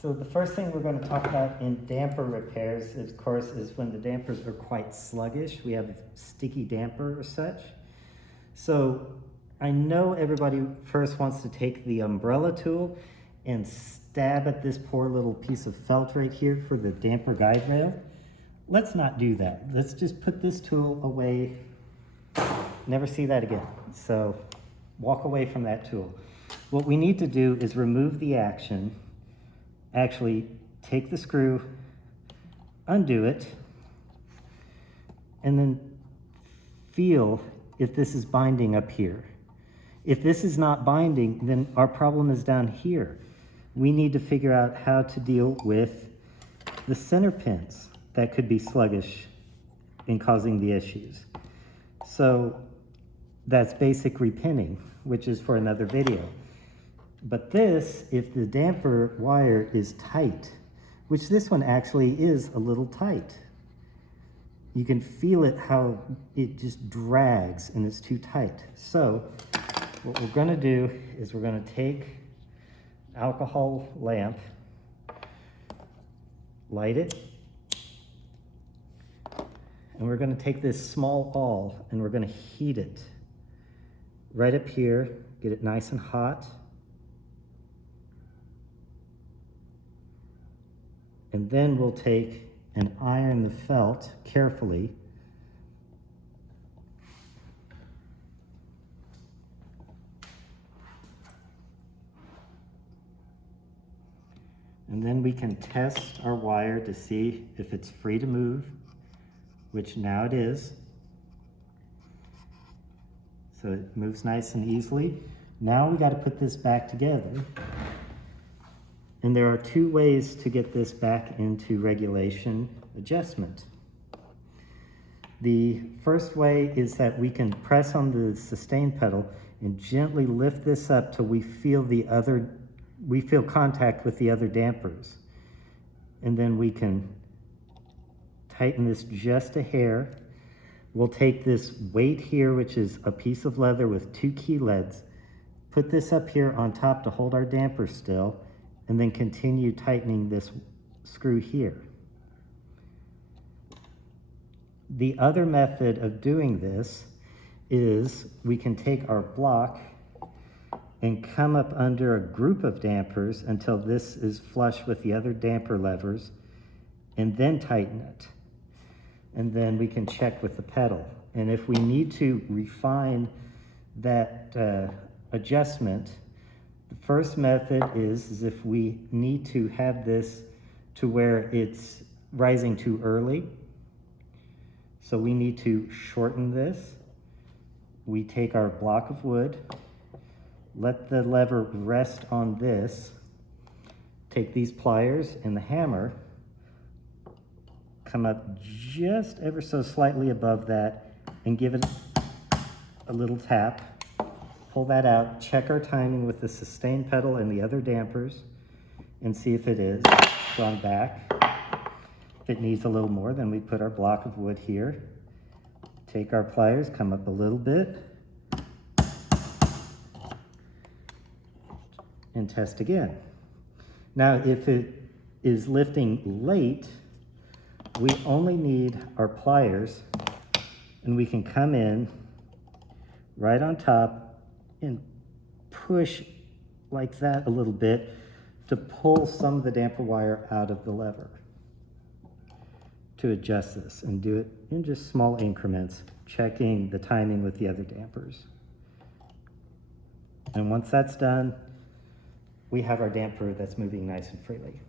So the first thing we're going to talk about in damper repairs, of course, is when the dampers are quite sluggish. We have sticky damper or such. So I know everybody first wants to take the umbrella tool and stab at this poor little piece of felt right here for the damper guide rail. Let's not do that. Let's just put this tool away. Never see that again. So walk away from that tool. What we need to do is remove the action. Actually take the screw, undo it, and then feel if this is binding up here. If this is not binding, then our problem is down here. We need to figure out how to deal with the center pins that could be sluggish in causing the issues. So that's basic repinning, which is for another video. But this, if the damper wire is tight, which this one actually is a little tight, you can feel it how it just drags and it's too tight. So what we're going to do is we're going to take alcohol lamp, light it, and we're going to take this small awl and we're going to heat it right up here, get it nice and hot. And then we'll take and iron the felt carefully. And then we can test our wire to see if it's free to move, which now it is. So it moves nice and easily. Now we got to put this back together. And there are two ways to get this back into regulation adjustment. The first way is that we can press on the sustain pedal and gently lift this up till we feel contact with the other dampers. And then we can tighten this just a hair. We'll take this weight here, which is a piece of leather with 2 key leads, put this up here on top to hold our damper still, and then continue tightening this screw here. The other method of doing this is we can take our block and come up under a group of dampers until this is flush with the other damper levers, and then tighten it. And then we can check with the pedal. And if we need to refine that adjustment, the first method is if we need to have this to where it's rising too early. So we need to shorten this. We take our block of wood, let the lever rest on this, take these pliers and the hammer, come up just ever so slightly above that and give it a little tap. Pull that out, check our timing with the sustain pedal and the other dampers, and see if it is gone back. If it needs a little more, then we put our block of wood here. Take our pliers, come up a little bit, and test again. Now, if it is lifting late, we only need our pliers, and we can come in right on top and push like that a little bit to pull some of the damper wire out of the lever to adjust this, and do it in just small increments, checking the timing with the other dampers. And once that's done, we have our damper that's moving nice and freely.